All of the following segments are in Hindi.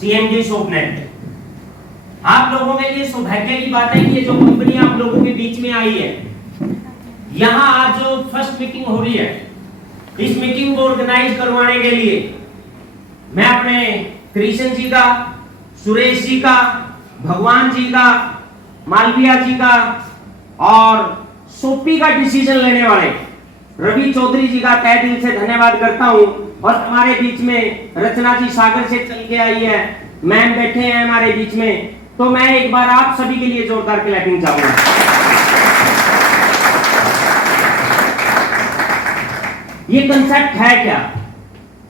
CMD सोपनेट। आप लोगों के लिए सौभाग्य की बात है कि ये जो कंपनी आप लोगों के बीच में आई है, यहाँ आज जो फर्स्ट मीटिंग हो रही है, इस मीटिंग को ऑर्गेनाइज करवाने के लिए मैं अपने कृष्ण जी का, सुरेश जी का, भगवान जी का, मालविया जी का और सोपी का डिसीजन लेने वाले रवि चौधरी जी का तहे दिल से धन्यवाद करता हूं। और हमारे बीच में रचना जी सागर से चल के आई है, मैम बैठे हैं हमारे बीच में, तो मैं एक बार आप सभी के लिए जोरदार क्लैपिंग चाहूंगा। ये कंसेप्ट है क्या?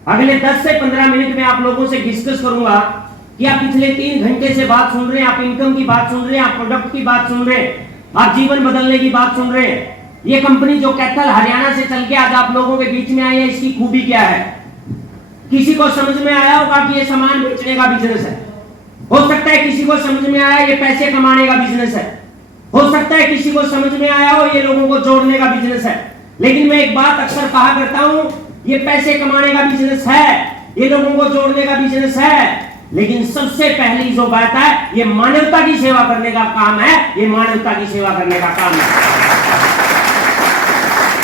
अगले 10 से 15 मिनट में आप लोगों से डिस्कस करूंगा कि आप पिछले 3 घंटे से बात सुन रहे हैं, आप इनकम की बात सुन रहे हैं, आप प्रोडक्ट की बात सुन रहे हैं, आप जीवन बदलने की बात सुन रहे हैं। ये कंपनी जो कैथल हरियाणा से चल के आज आप लोगों के बीच में आई है, इसकी खूबी क्या है? किसी को समझ में आया होगा कि ये सामान बेचने का बिजनेस है। हो सकता है किसी को समझ में आया ये पैसे कमाने का बिजनेस है। हो सकता है किसी को समझ में आया हो ये लोगों को जोड़ने का बिजनेस है। लेकिन मैं एक बात अक्सर कहा करता हूं, ये पैसे कमाने का बिजनेस है, ये लोगों को जोड़ने का बिजनेस है, लेकिन सबसे पहली जो बात है, ये मानवता की सेवा करने का काम है। ये मानवता की सेवा करने का काम है।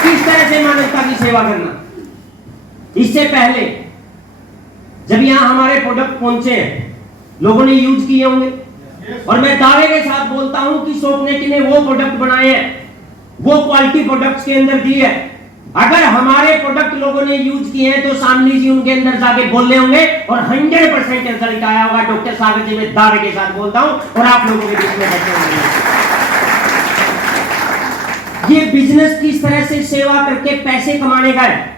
किस तरह से मानवता की सेवा करना? इससे पहले जब यहां हमारे प्रोडक्ट पहुंचे हैं, लोगों ने यूज किए होंगे, और मैं दावे के साथ बोलता हूं कि सोपनेट ने वो प्रोडक्ट बनाए हैं, वो क्वालिटी प्रोडक्ट्स के अंदर दी है। अगर हमारे प्रोडक्ट लोगों ने यूज किए हैं तो सामने जी उनके अंदर जाके बोलने होंगे और 100% रिजल्ट आया होगा। डॉक्टर सागर जी मैं दावे के साथ बोलता हूं, और आप लोगों के बीच में बैठे होंगे। ये बिजनेस किस तरह से सेवा करके पैसे कमाने का है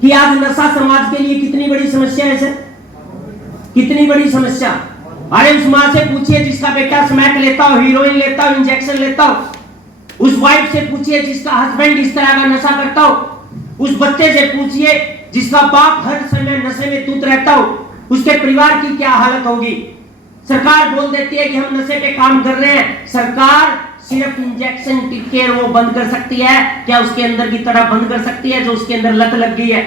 कि आज नशा समाज के लिए कितनी बड़ी समस्या है सर, कितनी बड़ी समस्या। अरे उस मां से पूछिए जिसका बेटा स्मैक लेता हो, हीरोइन लेता हो, इंजेक्शन लेता हो। उस वाइफ से पूछिए जिसका हस्बैंड इस तरह का नशा करता हो। उस बच्चे से पूछिए जिसका बाप हर समय नशे में तूत रहता हो। उसके परिवार की क्या हालत होगी। सरकार बोल देती है कि हम नशे पे काम कर रहे हैं। सरकार सिर्फ इंजेक्शन टिक्के वो बंद कर सकती है क्या? उसके अंदर की तरह बंद कर सकती है जो उसके अंदर लत लग गई है।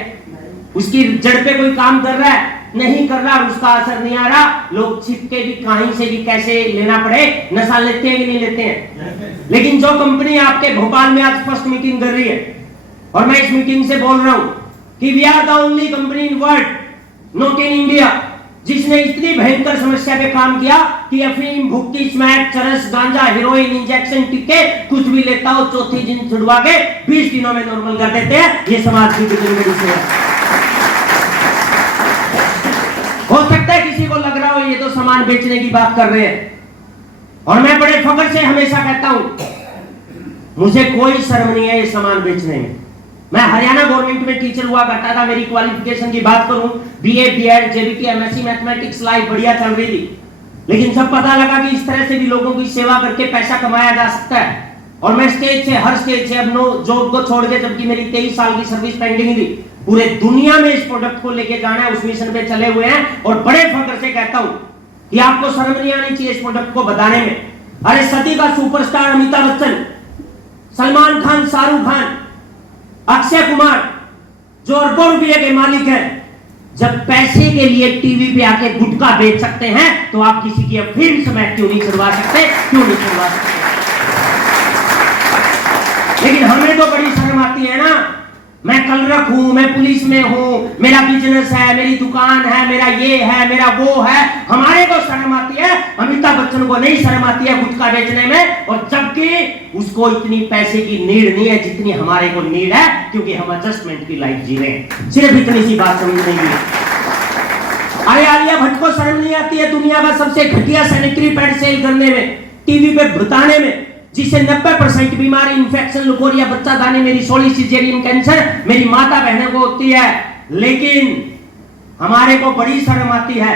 उसकी जड़ पे कोई काम कर रहा है? नहीं कर रहा, उसका असर नहीं आ रहा। लोग छिपके भी कहीं से भी कैसे लेना पड़े नशा लेते हैं कि नहीं लेते हैं। लेकिन जो कंपनी आपके भोपाल में आज फर्स्ट मीटिंग कर रही है, और मैं इस मीटिंग से बोल रहा हूं कि we are the only company in world, not in India, जिसने इतनी भयंकर समस्या पे काम किया कि अफीम, भुक्की, स्मैक, चरस, गांजा, हीरोइन, इंजेक्शन टिक्के कुछ भी लेता हो, चौथी दिन छुड़वा के 20 दिनों में नॉर्मल कर देते हैं। ये समाज की कितनी बड़ी सेवा है। हो सकता है किसी को लग रहा हो ये तो सामान बेचने की बात कर रहे हैं, और मैं बड़े फख्र से हमेशा कहता हूं मुझे कोई शर्म नहीं है ये सामान बेचने में। मैं हरियाणा गवर्नमेंट में टीचर हुआ करता था। मेरी क्वालिफिकेशन की बात करूं, BA, BEd, JBT, MSc mathematics, life बढ़िया चल रही थी। लेकिन जब पता लगा कि इस तरह से भी लोगों की सेवा करके पैसा कमाया जा सकता है, और मैं स्टेज से, हर स्टेज से, अब नो जॉब को छोड़ के, जबकि मेरी 23 साल की सर्विस पेंडिंग थी, पूरे दुनिया में इस प्रोडक्ट को लेके जाना है, उस मिशन पे चले हुए हैं। और बड़े फख्र से कहता हूं कि आपको शर्म नहीं आनी चाहिए इस प्रोडक्ट को बताने में। अरे सदी का सुपरस्टार अमिताभ बच्चन, सलमान खान, शाहरुख खान, अक्षय कुमार, जो अरबों रुपये के मालिक हैं, जब पैसे के लिए टीवी पे आके गुटखा बेच सकते हैं, तो आप किसी की फिल्म समय क्यों नहीं छुड़वा सकते? क्यों नहीं छुड़वा सकते? लेकिन हमें तो बड़ी शर्म आती है ना। मैं कलरक हूं, मैं पुलिस में हूं, मेरा बिजनेस है, मेरी दुकान है, मेरा ये है, मेरा वो है। हमारे को शर्म आती है, अमिताभ बच्चन को नहीं शर्म आती है गुटखा बेचने में। और जबकि उसको इतनी पैसे की नीड नहीं है जितनी हमारे को नीड है, क्योंकि हम एडजस्टमेंट की लाइफ जी रहे हैं। सिर्फ इतनी सी बात समझ नहीं है। अरे आलिया भट्ट को शर्म नहीं आती है दुनिया का सबसे घटिया सैनिटरी पैड सेल करने में, टीवी पे बताने में, जिससे 90% बीमारी, इन्फेक्शन, लुकोरिया, बच्चा दाने, मेरी 16 सीजरियन कैंसर मेरी माता बहनों को होती है। लेकिन हमारे को बड़ी शर्म आती है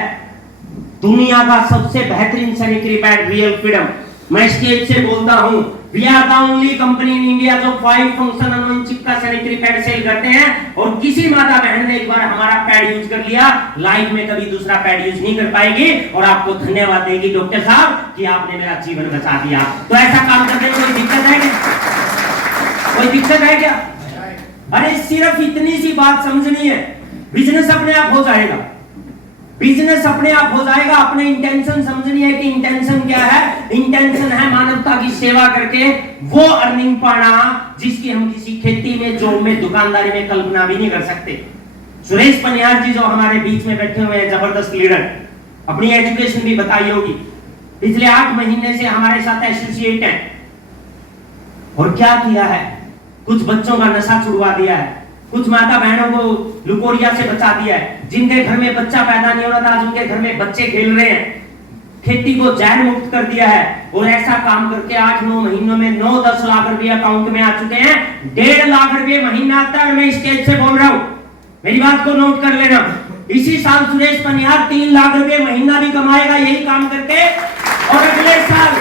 दुनिया का सबसे बेहतरीन सैनिटरी पैड रियल फ्रीडम, मैं स्टेज से बोलता हूं, we are the only company in India जो 5 फंक्शन ऑन चिप का सैनिटरी पैड सेल करते हैं। और किसी माता बहन ने एक बार हमारा पैड यूज कर लिया, लाइफ में कभी दूसरा पैड यूज नहीं कर पाएगी, और आपको धन्यवाद देगी डॉक्टर साहब कि आपने मेरा जीवन बचा दिया। तो ऐसा काम करने में कोई दिक्कत है क्या? कोई दिक्कत है क्या? अरे सिर्फ इतनी सी बात समझनी है, बिजनेस अपने आप हो जाएगा। बिजनेस अपने आप हो जाएगा। अपने इंटेंशन समझनी है कि इंटेंशन क्या है। इंटेंशन है मानवता की सेवा करके वो अर्निंग पाना जिसकी हम किसी खेती में, जॉब में, दुकानदारी में कल्पना भी नहीं कर सकते। सुरेश पनियार जी जो हमारे बीच में बैठे हुए हैं, जबरदस्त लीडर, अपनी एजुकेशन भी बताई होगी, पिछले 8 महीने से हमारे साथ एसोसिएट है। और क्या किया है, कुछ बच्चों का नशा छुड़वा दिया है, कुछ माता बहनों को लुकोरिया से बचा दिया है। जिनके घर में बच्चा पैदा नहीं हो रहा था, आज उनके घर में बच्चे खेल रहे हैं। खेती को जैन मुक्त कर दिया है। और ऐसा काम करके 8-9 महीनों में 9-10 लाख रुपए अकाउंट में आ चुके हैं। 1.5 लाख रुपए महीना आता है। मैं स्टेज से बोल रहा हूं, मेरी बात को नोट कर लेना। इसी साल सुरेश पनियार 3 लाख रुपए महीना भी कमाएगा यही काम करके। और अगले साल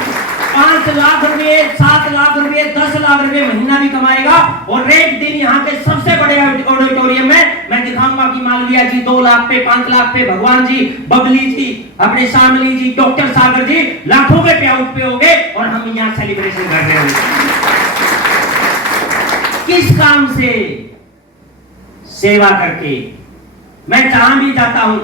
5 लाख रुपए, 7 लाख रुपए, 10 लाख रुपए महीना भी कमाएगा। और एक दिन यहाँ के सबसे बड़े ऑडिटोरियम में मैं दिखाऊंगा कि मालविया जी 2 लाख पे, 5 लाख पे, भगवान जी, बबली जी, अपने शामली जी, डॉक्टर सागर जी लाखों के पे हो गए और हम यहाँ सेलिब्रेशन कर रहे हैं। किस काम से? सेवा करके। मैं जहां भी जाता हूं,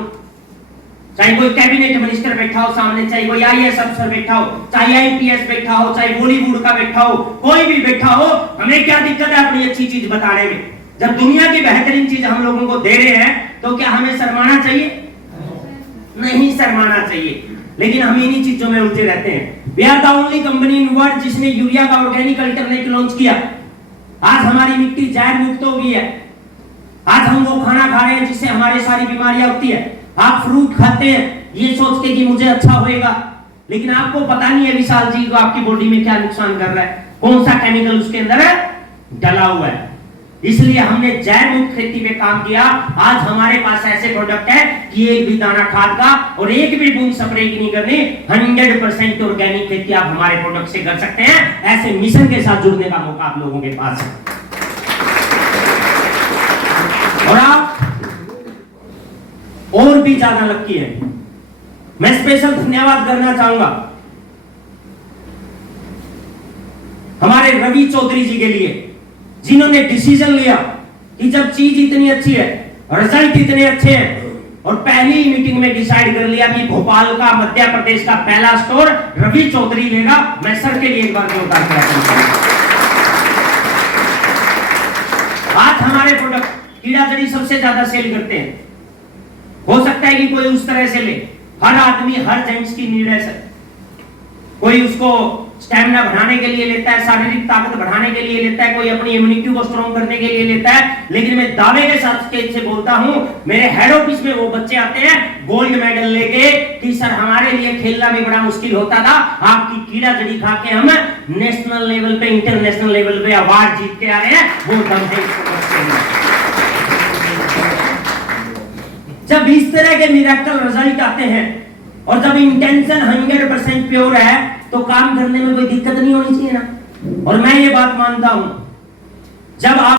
चाहे कोई कैबिनेट मिनिस्टर बैठा हो सामने, चाहे कोई आईएएस अफसर बैठा हो, चाहे आईपीएस बैठा हो, चाहे बॉलीवुड का बैठा हो, कोई भी बैठा हो, हमें क्या दिक्कत है अपनी अच्छी चीज बताने में? जब दुनिया की बेहतरीन चीज हम लोगों को दे रहे हैं तो क्या हमें शर्माना चाहिए? नहीं शर्माना चाहिए। लेकिन हम इन्हीं चीजों में उलझे रहते हैं। We are the only company in world जिसने यूरिया का ऑर्गेनिक अल्टरनेट लॉन्च किया। आज हमारी मिट्टी जैव मुक्त हो गई है। आज हम वो खाना खा रहे हैं जिससे हमारी सारी बीमारियां होती है। आप फ्रूट खाते हैं ये सोच के कि मुझे अच्छा होएगा, लेकिन आपको पता नहीं है विशाल जी को आपकी बॉडी में क्या नुकसान कर रहा है, कौन सा केमिकल उसके अंदर है डला हुआ है। इसलिए हमने जैव मुक्त खेती में काम किया। आज हमारे पास ऐसे प्रोडक्ट है कि एक भी दाना खाद का और एक भी बूंद स्प्रे की नहीं करनी। 100% ऑर्गेनिक खेती आप हमारे प्रोडक्ट से कर सकते हैं। ऐसे मिशन के साथ जुड़ने का मौका आप लोगों के पास है। और आप और भी ज्यादा लकी है। मैं स्पेशल धन्यवाद करना चाहूंगा हमारे रवि चौधरी जी के लिए, जिन्होंने डिसीजन लिया कि जब चीज इतनी अच्छी है, रिजल्ट इतने अच्छे हैं, और पहली ही मीटिंग में डिसाइड कर लिया कि भोपाल का, मध्य प्रदेश का पहला स्टोर रवि चौधरी लेगा। मैं सर के लिए एक बार जोरदार तालियां। आज हमारे प्रोडक्ट कीड़ा जड़ी सबसे ज्यादा सेल करते हैं। हो सकता है कि कोई उस तरह से ले, हर आदमी, हर जेंट्स की नीड है सर। कोई उसको स्टैमिना बढ़ाने के लिए लेता है, शारीरिक ताकत बढ़ाने के लिए लेता है, कोई अपनी इम्यूनिटी को स्ट्रॉन्ग करने के लिए लेता है। लेकिन मैं दावे के साथ से बोलता हूं, मेरे हेड ऑफिस में वो बच्चे आते हैं गोल्ड मेडल लेके कि सर हमारे लिए खेलना भी बड़ा मुश्किल होता था, आपकी कीड़ा जड़ी खा के हम नेशनल लेवल पे, इंटरनेशनल लेवल पे अवार्ड जीत के आ रहे हैं। वो दम है। जब इस तरह के मिरेकल रिजल्ट आते हैं और जब इंटेंशन 100% प्योर है तो काम करने में कोई दिक्कत नहीं होनी चाहिए ना। और मैं ये बात मानता हूं, जब आप